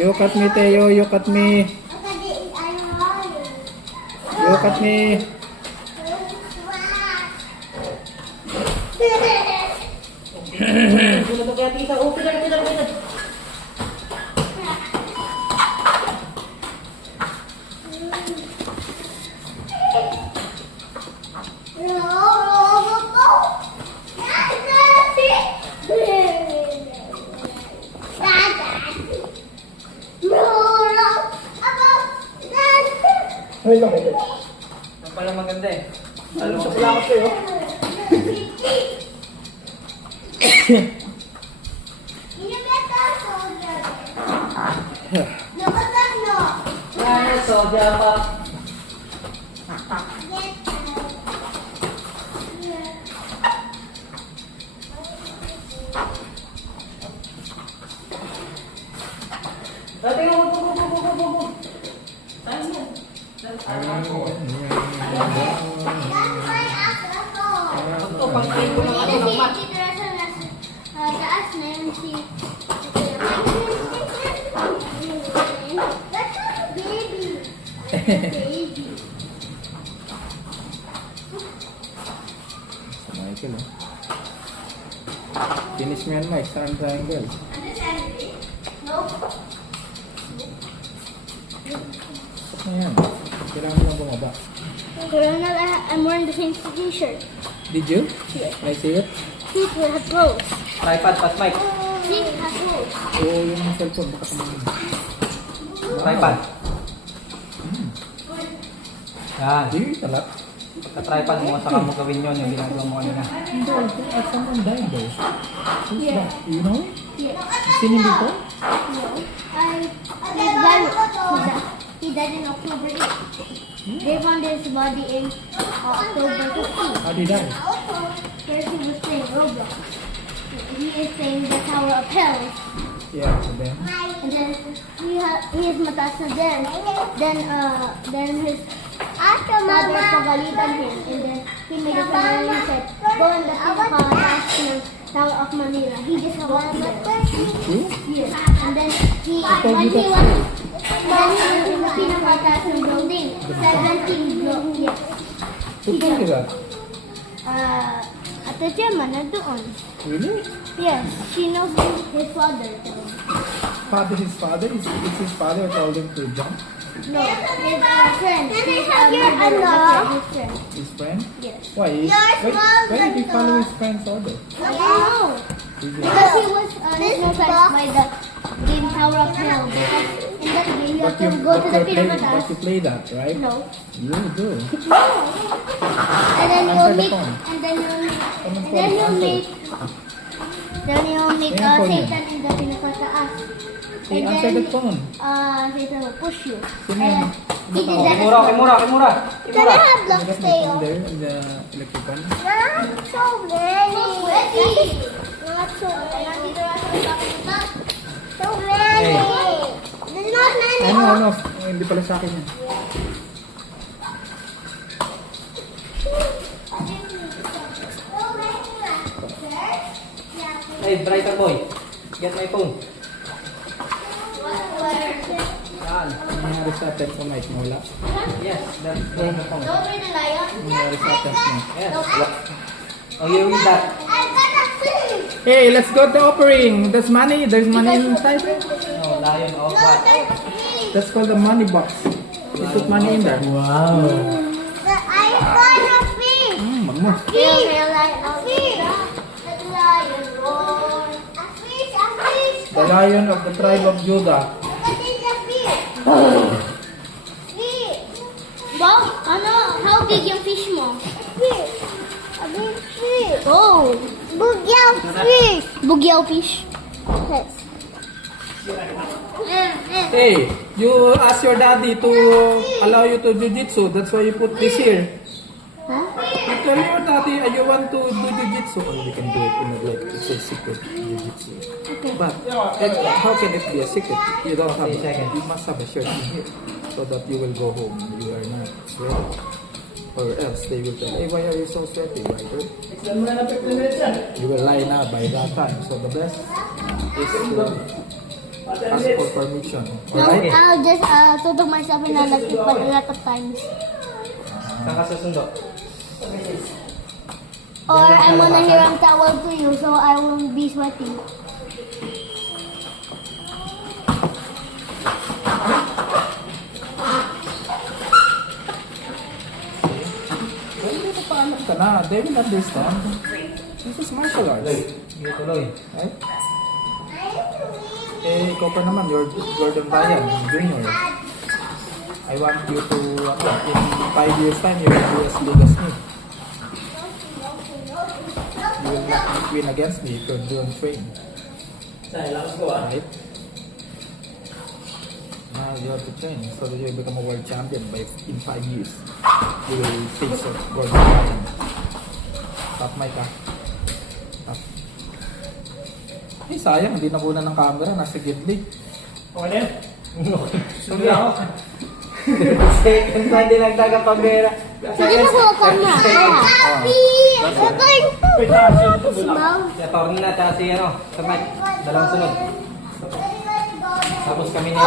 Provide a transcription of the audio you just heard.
Look at me, Teo. Look at me. Look at me. Ay, lang ito. Ang pala maganda eh. Ano sa kulakot kayo? Ano, soja pa. Dati ko, Saan mo? Ito, pag-train ko ng ano ng mat. Taas na yun si... That's not a baby. Baby. Michael, oh. Finish mo yan, Mike. Saan triangle? Nope. Saan yan? Kailangan mo lang bumaba. I'm wearing the same t-shirt. Did you? Yes. I see it? See, it has clothes. Tripod, pas mic. See, it has clothes. Oo, yung cellphone. Baka kumain. Tripod. Yan. Did you eat a lot? Pagka-tripod mo, saka mo gawin yun, yung ginagawa mo kanina. Hindi, I think someone died though. Who's Yeah. that? You know? Yes. Seen him before? No. He died in October 8th. They found his body in October 15th. How did he die? First he was playing Roblox. He is playing the Tower of Hell. Yeah, so then? And then he is mataas na din. Then his father pagalitan him. And then he made a family and said, go in the pinaka-taas ng Tower of Manila. He just walked there. True? Yes. And then when he was in the pinaka-taas ng building, 17 blocks. Yes. Who told you that? Ate Gemma, nandoon. Really? Yes, she knows his father. His father? Is his father told him to jump? No, his friend. His friend. His friend? Yes. Why? Why did he follow his friend's order? I don't know. Because he was hypnotized by the game Tower of Hell. Because in that game you have to go to the But pinaka-taas. you play that, right? No. You do. And then Answer you'll the make, phone. and then you'll, Someone's and then calling. you'll make, then you'll make Yan, phone yan. Satan in the pinaka-taas. Hey, answer the phone. Satan will push you. Sino And yan? he did that. Kimura, Kimura, Kimura. Can I have Is blocks that stay in on? there in the electric fan? Not so many. Not so many. So many. There's not many. Ano? Hindi pala sa akin yan. Hey, brighter boy. Get my phone. Yan. Ano nangyari sa atin sa mic mo? Wala? Yes, that's the phone. Don't read the lion. Ano nangyari sa atin mo? Yes. Oh, you read that. I'm gonna see. Hey, let's go to offering. There's money inside. No, lion of what? That's called the money box. You put money in there. Wow. I'm gonna see. Magmo. Fish. A fish. The lion roar. A fish. A fish. The lion of the tribe of Judah. What is a fish? Fish. Bob, how big yung fish mo? Fish. A big fish. Oh. Bugyaw fish. Bugyaw fish. Yes. Hey, you ask your daddy to allow you to jiu-jitsu. That's why you put this here. Huh? You tell your daddy you want to do jiu-jitsu. Oh, you can do it in a like it's a secret jiu-jitsu. Okay. But how can it be a secret? You don't have. You must have a shirt in here so that you will go home. You are not sweaty, or else they will tell, hey, why are you so sweaty, Ryder? You will lie now by that time. So the best is ask for permission. No, Alright? I'll just tutok myself in a electric fan a lot of times. Saan ka susundo? Or I'm gonna hear a towel to you so I won't be sweaty. Well, hindi na paalam ka na. They will understand. This is martial arts. Hindi tuloy. Right? Eh, ikaw pa naman, you're Jordan Ryan, junior. I want you to, in 5 years time, you will be as big as me. You will not win against me if you don't train. Right? Now you have to train so that you will become a world champion in 5 years. You will face Gordon Ryan. Top mic ah. Top. Eh, sayang, hindi nakuha ng camera, nasa gidli. Okay na yan? Sige ako. Second na dinagdag ang pambera. Sige na ko camera. Happy! Smile. Si attorney na, tsaka si ano, sa mic. Dalawang sunod. Tapos kami ni